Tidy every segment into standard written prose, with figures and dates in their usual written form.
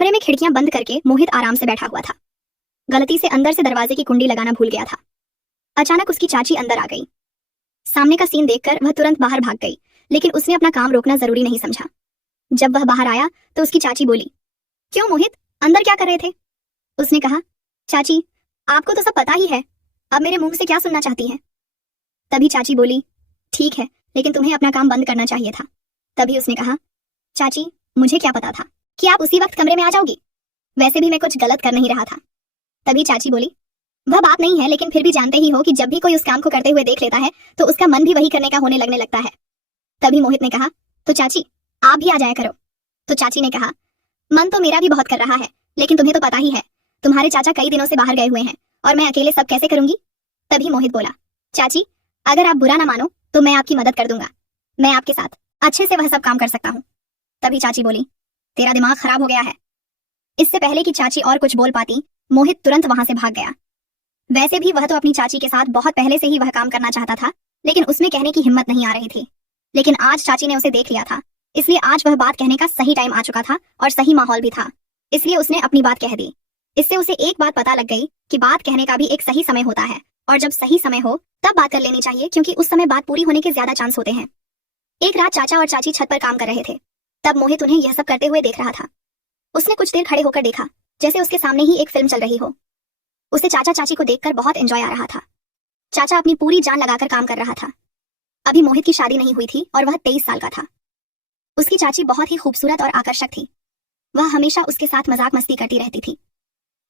कमरे में खिड़कियां बंद करके मोहित आराम से बैठा हुआ था। गलती से अंदर से दरवाजे की कुंडी लगाना भूल गया था। अचानक उसकी चाची अंदर आ गई। सामने का सीन देखकर वह तुरंत बाहर भाग गई, लेकिन उसने अपना काम रोकना जरूरी नहीं समझा। जब वह बाहर आया तो उसकी चाची बोली, क्यों मोहित, अंदर क्या कर रहे थे? उसने कहा, चाची आपको तो सब पता ही है, अब मेरे मुंह से क्या सुनना चाहती हैं? तभी चाची बोली, ठीक है, लेकिन तुम्हें अपना काम बंद करना चाहिए था। तभी उसने कहा, चाची मुझे क्या पता था कि आप उसी वक्त कमरे में आ जाओगी, वैसे भी मैं कुछ गलत कर नहीं रहा था। तभी चाची बोली, वह बात नहीं है, लेकिन फिर भी जानते ही हो कि जब भी कोई उस काम को करते हुए देख लेता है तो उसका मन भी वही करने का होने लगने लगता है। तभी मोहित ने कहा, तो चाची आप भी आ जाया करो। तो चाची ने कहा, मन तो मेरा भी बहुत कर रहा है, लेकिन तुम्हें तो पता ही है तुम्हारे चाचा कई दिनों से बाहर गए हुए हैं और मैं अकेले सब कैसे करूंगी। तभी मोहित बोला, चाची अगर आप बुरा ना मानो तो मैं आपकी मदद कर दूंगा, मैं आपके साथ अच्छे से वह सब काम कर सकता हूँ। तभी चाची बोली, तेरा दिमाग खराब हो गया है। इससे पहले कि चाची और कुछ बोल पाती, मोहित तुरंत वहां से भाग गया। वैसे भी वह तो अपनी चाची के साथ बहुत पहले से ही वह काम करना चाहता था, लेकिन उसमें कहने की हिम्मत नहीं आ रही थी। लेकिन आज चाची ने उसे देख लिया था, इसलिए आज वह बात कहने का सही टाइम आ चुका था और सही माहौल भी था, इसलिए उसने अपनी बात कह दी। इससे उसे एक बात पता लग गई कि बात कहने का भी एक सही समय होता है, और जब सही समय हो तब बात कर लेनी चाहिए, क्योंकि उस समय बात पूरी होने के ज्यादा चांस होते हैं। एक रात चाचा और चाची छत पर काम कर रहे थे, तब मोहित उन्हें यह सब करते हुए देख रहा था। उसने कुछ देर खड़े होकर देखा, जैसे उसके सामने ही एक फिल्म चल रही हो। उसे चाचा चाची को देखकर बहुत एंजॉय आ रहा था। चाचा अपनी पूरी जान लगाकर काम कर रहा था। अभी मोहित की शादी नहीं हुई थी और वह 23 साल का था। उसकी चाची बहुत ही खूबसूरत और आकर्षक थी। वह हमेशा उसके साथ मजाक मस्ती करती रहती थी।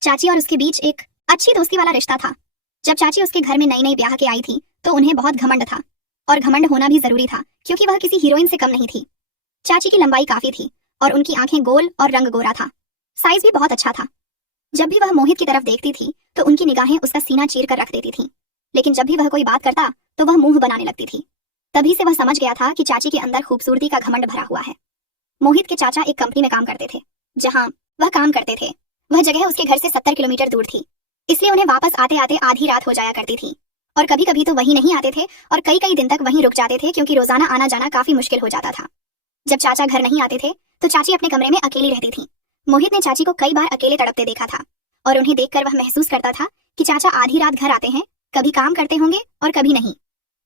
चाची और उसके बीच एक अच्छी दोस्ती वाला रिश्ता था। जब चाची उसके घर में नई नई ब्याह के आई थी तो उन्हें बहुत घमंड था, और घमंड होना भी जरूरी था, क्योंकि वह किसी हीरोइन से कम नहीं थी। चाची की लंबाई काफी थी और उनकी आंखें गोल और रंग गोरा था। साइज भी बहुत अच्छा था। जब भी वह मोहित की तरफ देखती थी तो उनकी निगाहें उसका सीना चीर कर रख देती थीं। लेकिन जब भी वह कोई बात करता तो वह मुंह बनाने लगती थी। तभी से वह समझ गया था कि चाची के अंदर खूबसूरती का घमंड भरा हुआ है। मोहित के चाचा एक कंपनी में काम करते थे। जहां वह काम करते थे वह जगह उसके घर से 70 किलोमीटर दूर थी, इसलिए उन्हें वापस आते आते आधी रात हो जाया करती थी। और कभी कभी तो वहीं नहीं आते थे और कई कई दिन तक वहीं रुक जाते थे, क्योंकि रोजाना आना जाना काफी मुश्किल हो जाता था। जब चाचा घर नहीं आते थे तो चाची अपने कमरे में अकेली रहती थी। मोहित ने चाची को कई बार अकेले तड़पते देखा था, और उन्हें देखकर वह महसूस करता था कि चाचा आधी रात घर आते हैं, कभी काम करते होंगे और कभी नहीं।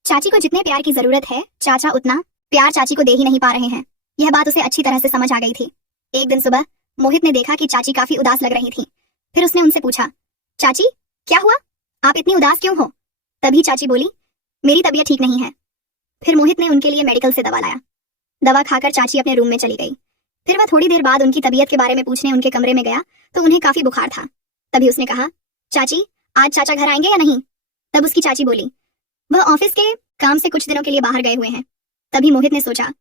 चाची को जितने प्यार की जरूरत है चाचा उतना प्यार चाची को दे ही नहीं पा रहे हैं। यह बात उसे अच्छी तरह से समझ आ गई थी। एक दिन सुबह मोहित ने देखा कि चाची काफी उदास लग रही थी। फिर उसने उनसे पूछा, चाची क्या हुआ, आप इतनी उदास क्यों हो? तभी चाची बोली, मेरी तबीयत ठीक नहीं है। फिर मोहित ने उनके लिए मेडिकल से दवा लाया। दवा खाकर चाची अपने रूम में चली गई। फिर वह थोड़ी देर बाद उनकी तबीयत के बारे में पूछने उनके कमरे में गया तो उन्हें काफी बुखार था। तभी उसने कहा, चाची आज चाचा घर आएंगे या नहीं? तब उसकी चाची बोली, वह ऑफिस के काम से कुछ दिनों के लिए बाहर गए हुए हैं। तभी मोहित ने सोचा,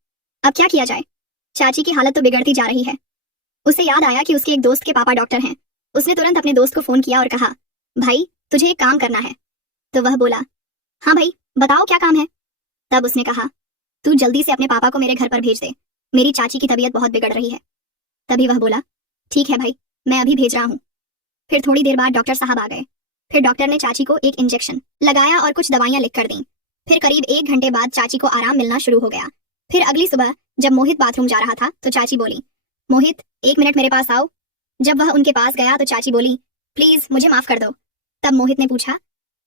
अब क्या किया जाए, चाची की हालत तो बिगड़ती जा रही है। उसे याद आया कि उसके एक दोस्त के पापा डॉक्टर हैं। उसने तुरंत अपने दोस्त को फोन किया और कहा, भाई तुझे एक काम करना है। तो वह बोला, हाँ भाई बताओ क्या काम है? तब उसने कहा, तू जल्दी से अपने पापा को मेरे घर पर भेज दे, मेरी चाची की तबीयत बहुत बिगड़ रही है। तभी वह बोला, ठीक है भाई, मैं अभी भेज रहा हूँ। फिर थोड़ी देर बाद डॉक्टर साहब आ गए। फिर डॉक्टर ने चाची को एक इंजेक्शन लगाया और कुछ दवाइयां लिख कर दी। फिर करीब 1 घंटे बाद चाची को आराम मिलना शुरू हो गया। फिर अगली सुबह जब मोहित बाथरूम जा रहा था तो चाची बोली, मोहित 1 मिनट मेरे पास आओ। जब वह उनके पास गया तो चाची बोली, प्लीज मुझे माफ कर दो। तब मोहित ने पूछा,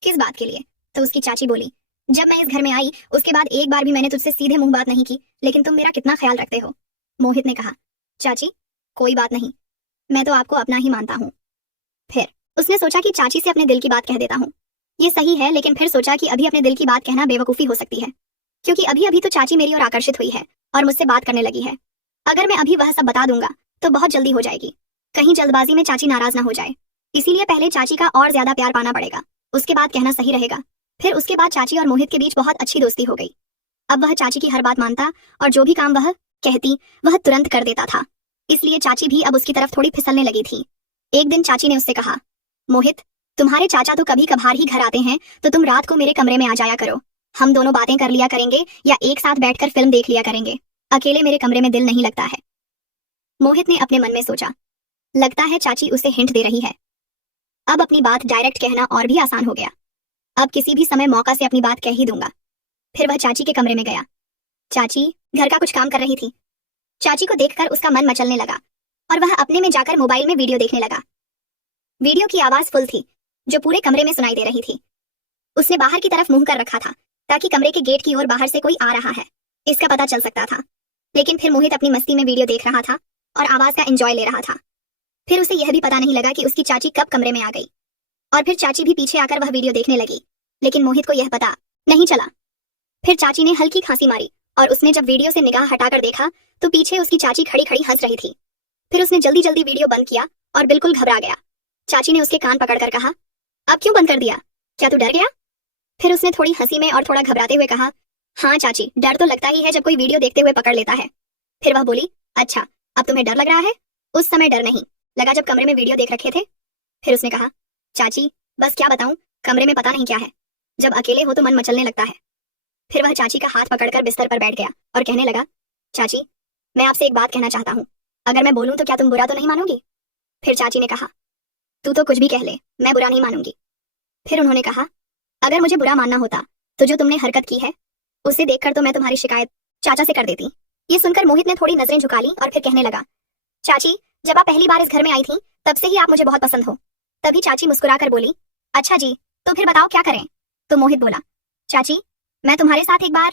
किस बात के लिए? तो उसकी चाची बोली, जब मैं इस घर में आई उसके बाद एक बार भी मैंने तुझसे सीधे मुंह बात नहीं की, लेकिन तुम मेरा कितना ख्याल रखते हो। मोहित ने कहा, चाची कोई बात नहीं, मैं तो आपको अपना ही मानता हूँ। फिर उसने सोचा कि चाची से अपने दिल की बात कह देता हूँ। ये सही है, लेकिन फिर सोचा कि अभी अपने दिल की बात कहना बेवकूफी हो सकती है, क्योंकि अभी अभी तो चाची मेरी ओर आकर्षित हुई है और मुझसे बात करने लगी है। अगर मैं अभी वह सब बता दूंगा तो बहुत जल्दी हो जाएगी, कहीं जल्दबाजी में चाची नाराज ना हो जाए। इसीलिए पहले चाची का और ज्यादा प्यार पाना पड़ेगा, उसके बाद कहना सही रहेगा। फिर उसके बाद चाची और मोहित के बीच बहुत अच्छी दोस्ती हो गई। अब वह चाची की हर बात मानता और जो भी काम वह कहती वह तुरंत कर देता था। इसलिए चाची भी अब उसकी तरफ थोड़ी फिसलने लगी थी। एक दिन चाची ने उससे कहा, मोहित तुम्हारे चाचा तो कभी कभार ही घर आते हैं, तो तुम रात को मेरे कमरे में आ जाया करो। हम दोनों बातें कर लिया करेंगे या एक साथ बैठकर फिल्म देख लिया करेंगे। अकेले मेरे कमरे में दिल नहीं लगता है। मोहित ने अपने मन में सोचा, लगता है चाची उसे हिंट दे रही है। अब अपनी बात डायरेक्ट कहना और भी आसान हो गया। अब किसी भी समय मौका से अपनी बात कह ही दूंगा। फिर वह चाची के कमरे में गया। चाची घर का कुछ काम कर रही थी। चाची को देखकर उसका मन मचलने लगा। और वह अपने में जाकर मोबाइल में वीडियो देखने लगा। वीडियो की आवाज फुल थी, जो पूरे कमरे में सुनाई दे रही थी। उसने बाहर की तरफ मुंह कर रखा था, ताकि कमरे के गेट की ओर बाहर से कोई आ रहा है इसका पता चल सकता था। लेकिन फिर मोहित अपनी मस्ती में वीडियो देख रहा था और आवाज का एंजॉय ले रहा था। फिर उसे यह भी पता नहीं लगा कि उसकी चाची कब कमरे में आ गई, और फिर चाची भी पीछे आकर वह वीडियो देखने लगी, लेकिन मोहित को यह पता नहीं चला। फिर चाची ने हल्की खांसी मारी और उसने जब वीडियो से निगाह हटाकर देखा तो पीछे उसकी चाची खड़ी खड़ी हंस रही थी। फिर उसने जल्दी जल्दी वीडियो बंद किया और बिल्कुल घबरा गया। चाची ने उसके कान पकड़कर कहा, अब क्यों बंद कर दिया, क्या तू डर गया? फिर उसने थोड़ी हंसी में और थोड़ा घबराते हुए कहा, हाँ चाची, डर तो लगता ही है जब कोई वीडियो देखते हुए पकड़ लेता है। फिर वह बोली, अच्छा अब तुम्हें डर लग रहा है? उस समय डर नहीं लगा जब कमरे में वीडियो देख रखे थे। फिर उसने कहा, चाची बस क्या बताऊं, कमरे में पता नहीं क्या है, जब अकेले हो तो मन मचलने लगता है। फिर वह चाची का हाथ पकड़कर बिस्तर पर बैठ गया और कहने लगा, चाची मैं आपसे एक बात कहना चाहता हूँ, अगर मैं बोलूं तो क्या तुम बुरा तो नहीं मानोगी? फिर चाची ने कहा, तू तो कुछ भी कह ले, मैं बुरा नहीं मानूंगी। फिर उन्होंने कहा, अगर मुझे बुरा मानना होता तो जो तुमने हरकत की है उसे देखकर तो मैं तुम्हारी शिकायत चाचा से कर देती। ये सुनकर मोहित ने थोड़ी नजरें झुका ली और फिर कहने लगा, चाची जब आप पहली बार इस घर में आई थी तब से ही आप मुझे बहुत पसंद हो। तभी चाची मुस्कुराकर बोली, अच्छा जी तो फिर बताओ क्या करें? तो मोहित बोला, चाची मैं तुम्हारे साथ एक बार।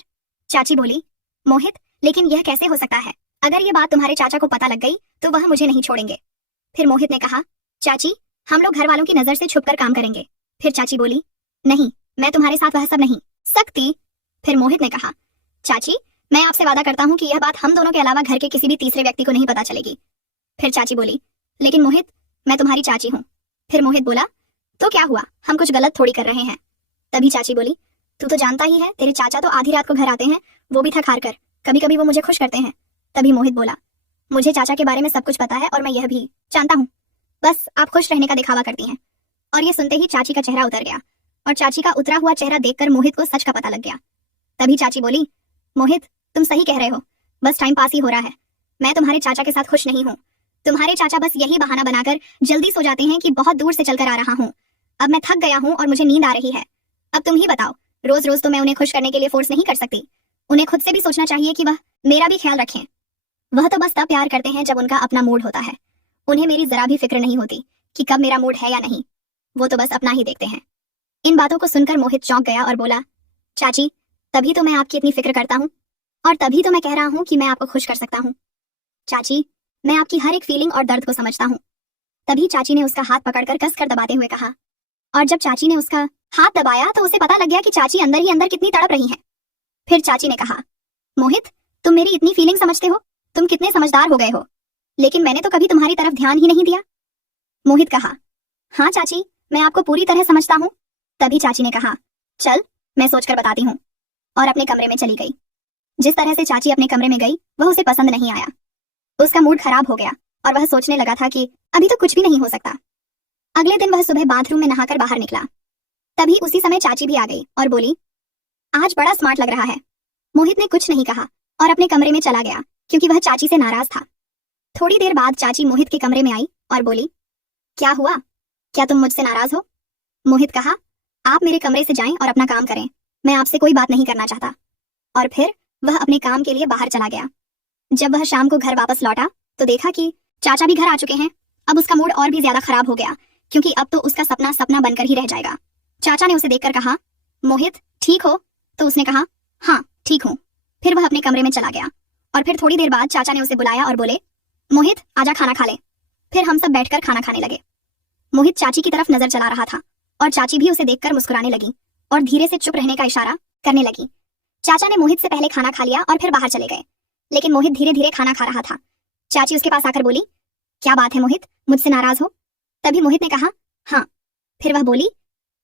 चाची बोली, मोहित लेकिन यह कैसे हो सकता है, अगर ये बात तुम्हारे चाचा को पता लग गई तो वह मुझे नहीं छोड़ेंगे। फिर मोहित ने कहा, चाची हम लोग घर वालों की नजर से छुपकर काम करेंगे। फिर चाची बोली, नहीं मैं तुम्हारे साथ वह सब नहीं सकती। फिर मोहित ने कहा, चाची मैं आपसे वादा करता हूँ कि यह बात हम दोनों के अलावा घर के किसी भी तीसरे व्यक्ति को नहीं पता चलेगी। फिर चाची बोली, लेकिन मोहित मैं तुम्हारी चाची हूँ। फिर मोहित बोला, तो क्या हुआ, हम कुछ गलत थोड़ी कर रहे हैं। तभी चाची बोली, तू तो जानता ही है तेरे चाचा तो आधी रात को घर आते हैं, वो भी थक हार कर, कभी कभी वो मुझे खुश करते हैं। तभी मोहित बोला, मुझे चाचा के बारे में सब कुछ पता है और मैं यह भी जानता हूँ, बस आप खुश रहने का दिखावा करती हैं। और ये सुनते ही चाची का चेहरा उतर गया और चाची का उतरा हुआ चेहरा देखकर मोहित को सच का पता लग गया। तभी चाची बोली, मोहित तुम सही कह रहे हो, बस टाइम पास ही हो रहा है, मैं तुम्हारे चाचा के साथ खुश नहीं हूँ। तुम्हारे चाचा बस यही बहाना बनाकर जल्दी सो जाते हैं कि बहुत दूर से चलकर आ रहा हूँ। अब मैं थक गया हूँ और मुझे नींद आ रही है। अब तुम ही बताओ, रोज रोज तो मैं उन्हें खुश करने के लिए फोर्स नहीं कर सकती। उन्हें खुद से भी सोचना चाहिए कि वह मेरा भी ख्याल रखें। वह तो बस तब प्यार करते हैं जब उनका अपना मूड होता है। उन्हें मेरी जरा भी फिक्र नहीं होती कि कब मेरा मूड है या नहीं, वो तो बस अपना ही देखते हैं। इन बातों को सुनकर मोहित चौंक गया और बोला, चाची तभी तो मैं आपकी इतनी फिक्र करता हूँ और तभी तो मैं कह रहा हूँ कि मैं आपको खुश कर सकता हूँ। चाची मैं आपकी हर एक फीलिंग और दर्द को समझता हूँ। तभी चाची ने उसका हाथ पकड़कर कसकर दबाते हुए कहा, और जब चाची ने उसका हाथ दबाया तो उसे पता लग गया कि चाची अंदर ही अंदर कितनी तड़प रही हैं। फिर चाची ने कहा, मोहित तुम मेरी इतनी फीलिंग समझते हो, तुम कितने समझदार हो गए हो, लेकिन मैंने तो कभी तुम्हारी तरफ ध्यान ही नहीं दिया। मोहित कहा, हाँ चाची मैं आपको पूरी तरह समझता हूँ। तभी चाची ने कहा, चल मैं सोचकर बताती हूँ, और अपने कमरे में चली गई। जिस तरह से चाची अपने कमरे में गई वह उसे पसंद नहीं आया। उसका मूड खराब हो गया और वह सोचने लगा था कि अभी तो कुछ भी नहीं हो सकता। अगले दिन वह सुबह बाथरूम में नहाकर बाहर निकला। तभी उसी समय चाची भी आ गई और बोली, आज बड़ा स्मार्ट लग रहा है। मोहित ने कुछ नहीं कहा और अपने कमरे में चला गया क्योंकि वह चाची से नाराज था। थोड़ी देर बाद चाची मोहित के कमरे में आई और बोली, क्या हुआ, क्या तुम मुझसे नाराज हो? मोहित कहा, आप मेरे कमरे से जाएं और अपना काम करें, मैं आपसे कोई बात नहीं करना चाहता। और फिर वह अपने काम के लिए बाहर चला गया। जब वह शाम को घर वापस लौटा तो देखा कि चाचा भी घर आ चुके हैं। अब उसका मूड और भी ज्यादा खराब हो गया क्योंकि अब तो उसका सपना सपना बनकर ही रह जाएगा। चाचा ने उसे देखकर कहा, मोहित ठीक हो? तो उसने कहा, हाँ ठीक हूँ। फिर वह अपने कमरे में चला गया और फिर थोड़ी देर बाद चाचा ने उसे बुलाया और बोले, मोहित आजा खाना खा ले। फिर हम सब बैठकर खाना खाने लगे। मोहित चाची की तरफ नजर चला रहा था और चाची भी उसे देखकर मुस्कुराने लगी और धीरे से चुप रहने का इशारा करने लगी। चाचा ने मोहित से पहले खाना खा लिया और फिर बाहर चले गए, लेकिन मोहित धीरे धीरे खाना खा रहा था। चाची उसके पास आकर बोली, क्या बात है मोहित, मुझसे नाराज हो? तभी मोहित ने कहा, हाँ। फिर वह बोली,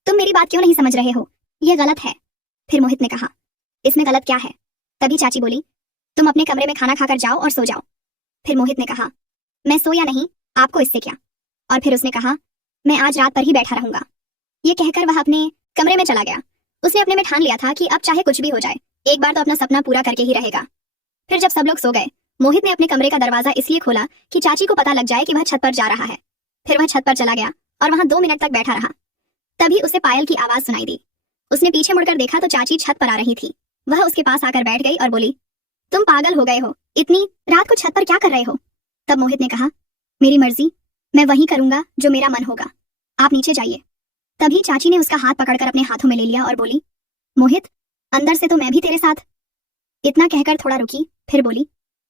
तुम मेरी बात क्यों नहीं समझ रहे हो, यह गलत है। फिर मोहित ने कहा, इसमें गलत क्या है? तभी चाची बोली, तुम अपने कमरे में खाना खाकर जाओ और सो जाओ। फिर मोहित ने कहा, मैं सो या नहीं आपको इससे क्या? और फिर उसने कहा, मैं आज रात पर ही बैठा रहूंगा। ये कहकर वह अपने कमरे में चला गया। उसने अपने में ठान लिया था कि अब चाहे कुछ भी हो जाए एक बार तो अपना सपना पूरा करके ही रहेगा। फिर जब सब लोग सो गए, मोहित ने अपने कमरे का दरवाजा इसलिए खोला कि चाची को पता लग जाए कि वह छत पर जा रहा है। फिर वह छत पर चला गया और वहां 2 मिनट तक बैठा रहा। तभी उसे पायल की आवाज सुनाई दी। उसने पीछे मुड़कर देखा तो चाची छत पर आ रही थी। वह उसके पास आकर बैठ गई और बोली, तुम पागल हो गए हो, इतनी रात को छत पर क्या कर रहे हो? तब मोहित ने कहा, मेरी मर्जी, मैं वही करूंगा जो मेरा मन होगा, आप नीचे जाइए। तभी चाची ने उसका हाथ पकड़कर अपने हाथों में ले लिया और बोली, मोहित, अंदर से तो मैं भी तेरे साथ। इतना कहकर थोड़ा रुकी, फिर बोली,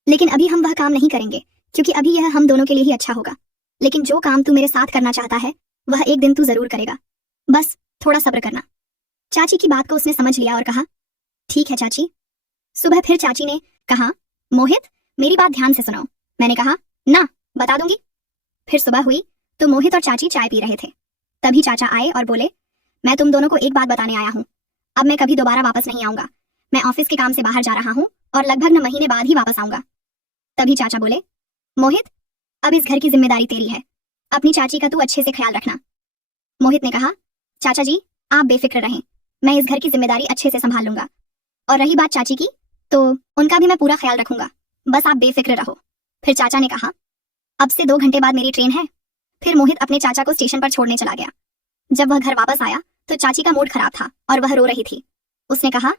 लेकिन अभी हम वह काम नहीं करेंगे, क्योंकि अभी यह हम दोनों के लिए ही अच्छा होगा। लेकिन जो काम तू मेरे साथ करना चाहता है वह एक दिन तू जरूर करेगा, बस थोड़ा सब्र करना। चाची की बात को उसने समझ लिया और कहा, ठीक है चाची। सुबह फिर चाची ने कहा, मोहित, मेरी बात ध्यान से सुनो। मैंने कहा, ना, बता दूंगी। फिर सुबह हुई तो मोहित और चाची चाय पी रहे थे। तभी चाचा आए और बोले, मैं तुम दोनों को एक बात बताने आया हूँ। अब मैं कभी दोबारा वापस नहीं आऊंगा। मैं ऑफिस के काम से बाहर जा रहा हूँ और लगभग 9 महीने बाद ही वापस आऊंगा। तभी चाचा बोले, मोहित, अब इस घर की जिम्मेदारी तेरी है, अपनी चाची का तू अच्छे से ख्याल रखना। मोहित ने कहा, चाचा जी, आप बेफिक्र रहें, मैं इस घर की जिम्मेदारी अच्छे से संभाल लूंगा। और रही बात चाची की, तो उनका भी मैं पूरा ख्याल रखूंगा, बस आप बेफिक्र रहो। फिर चाचा ने कहा, अब से 2 घंटे बाद मेरी ट्रेन है। फिर मोहित अपने चाचा को स्टेशन पर छोड़ने चला गया। जब वह घर वापस आया तो चाची का मूड खराब था और वह रो रही थी। उसने कहा,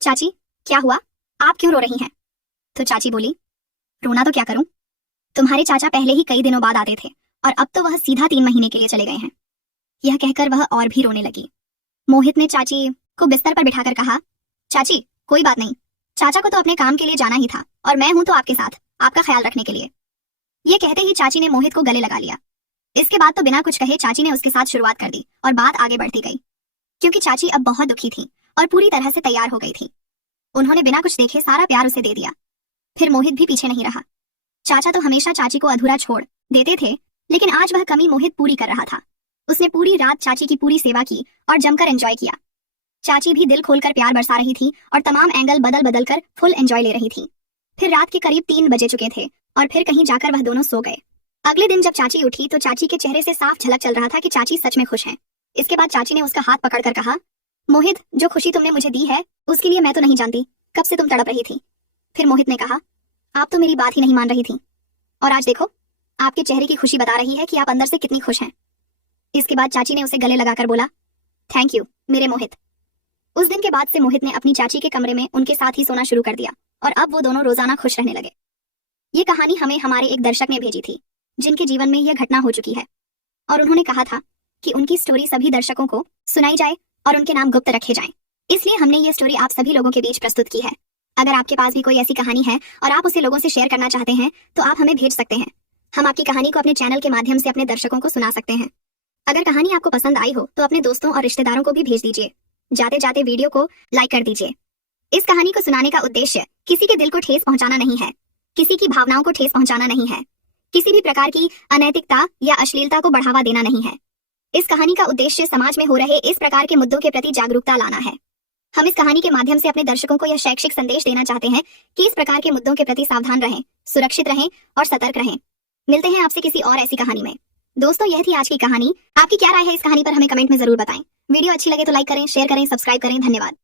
चाची, क्या हुआ, आप क्यों रो रही हैं? तो चाची बोली, रोना तो क्या करूं, तुम्हारे चाचा पहले ही कई दिनों बाद आते थे और अब तो वह सीधा 3 महीने के लिए चले गए हैं। यह कहकर वह और भी रोने लगी। मोहित ने चाची को बिस्तर पर बिठाकर कहा, चाची, कोई बात नहीं, चाचा को तो अपने काम के लिए जाना ही था और मैं हूं तो आपके साथ, आपका ख्याल रखने के लिए। ये कहते ही चाची ने मोहित को गले लगा लिया। इसके बाद तो बिना कुछ कहे चाची ने उसके साथ शुरुआत कर दी और बात आगे बढ़ती गई, क्योंकि चाची अब बहुत दुखी थी और पूरी तरह से तैयार हो गई थी। उन्होंने बिना कुछ देखे सारा प्यार उसे दे दिया। फिर मोहित भी पीछे नहीं रहा। चाचा तो हमेशा चाची को अधूरा छोड़ देते थे, लेकिन आज वह कमी मोहित पूरी कर रहा था। उसने पूरी रात चाची की पूरी सेवा की और जमकर एंजॉय किया। चाची भी दिल खोलकर प्यार बरसा रही थी और तमाम एंगल बदल बदल कर फुल एंजॉय ले रही थी। फिर रात के करीब 3 बजे चुके थे और फिर कहीं जाकर वह दोनों सो गए। अगले दिन जब चाची उठी तो चाची के चेहरे से साफ झलक चल रहा था कि चाची सच में खुश हैं। इसके बाद चाची ने उसका हाथ पकड़कर कहा, मोहित, जो खुशी तुमने मुझे दी है उसके लिए मैं तो नहीं जानती कब से तुम तड़प रही थी। फिर मोहित ने कहा, आप तो मेरी बात ही नहीं मान रही थी और आज देखो, आपके चेहरे की खुशी बता रही है कि आप अंदर से कितनी खुश हैं। इसके बाद चाची ने उसे गले लगाकर बोला, थैंक यू मेरे मोहित। उस दिन के बाद से मोहित ने अपनी चाची के कमरे में उनके साथ ही सोना शुरू कर दिया और अब वो दोनों रोजाना खुश रहने लगे। ये कहानी हमें हमारे एक दर्शक ने भेजी थी, जिनके जीवन में यह घटना हो चुकी है और उन्होंने कहा था कि उनकी स्टोरी सभी दर्शकों को सुनाई जाए और उनके नाम गुप्त रखे जाएं। इसलिए हमने ये स्टोरी आप सभी लोगों के बीच प्रस्तुत की है। अगर आपके पास भी कोई ऐसी कहानी है और आप उसे लोगों से शेयर करना चाहते हैं तो आप हमें भेज सकते हैं। हम आपकी कहानी को अपने चैनल के माध्यम से अपने दर्शकों को सुना सकते हैं। अगर कहानी आपको पसंद आई हो तो अपने दोस्तों और रिश्तेदारों को भी भेज दीजिए। जाते जाते वीडियो को लाइक कर दीजिए। इस कहानी को सुनाने का उद्देश्य किसी के दिल को ठेस पहुंचाना नहीं है, किसी की भावनाओं को ठेस पहुंचाना नहीं है, किसी भी प्रकार की अनैतिकता या अश्लीलता को बढ़ावा देना नहीं है। इस कहानी का उद्देश्य समाज में हो रहे इस प्रकार के मुद्दों के प्रति जागरूकता लाना है। हम इस कहानी के माध्यम से अपने दर्शकों को यह शैक्षिक संदेश देना चाहते हैं कि इस प्रकार के मुद्दों के प्रति सावधान रहें, सुरक्षित रहें और सतर्क रहें। मिलते हैं आपसे किसी और ऐसी कहानी में। दोस्तों, यह थी आज की कहानी। आपकी क्या राय है इस कहानी पर हमें कमेंट में जरूर बताएं। वीडियो अच्छी लगे तो लाइक करें, शेयर करें, सब्सक्राइब करें। धन्यवाद।